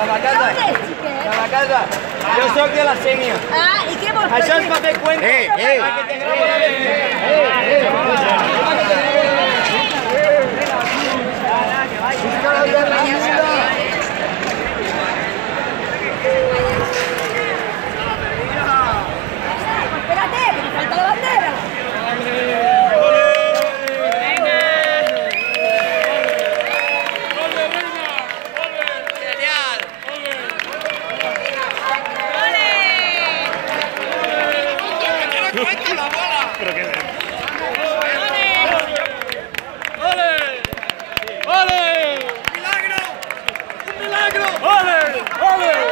a casa. Jo sóc de la Sénia. Ah, i què vols? Això és paper cuento. Perquè te grabo la Espérate, que te falta la bandera. Pero qué bien. ¡Ole! ¡Ole! ¡Milagro! ¡Un milagro! ¡Ole! ¡Ole!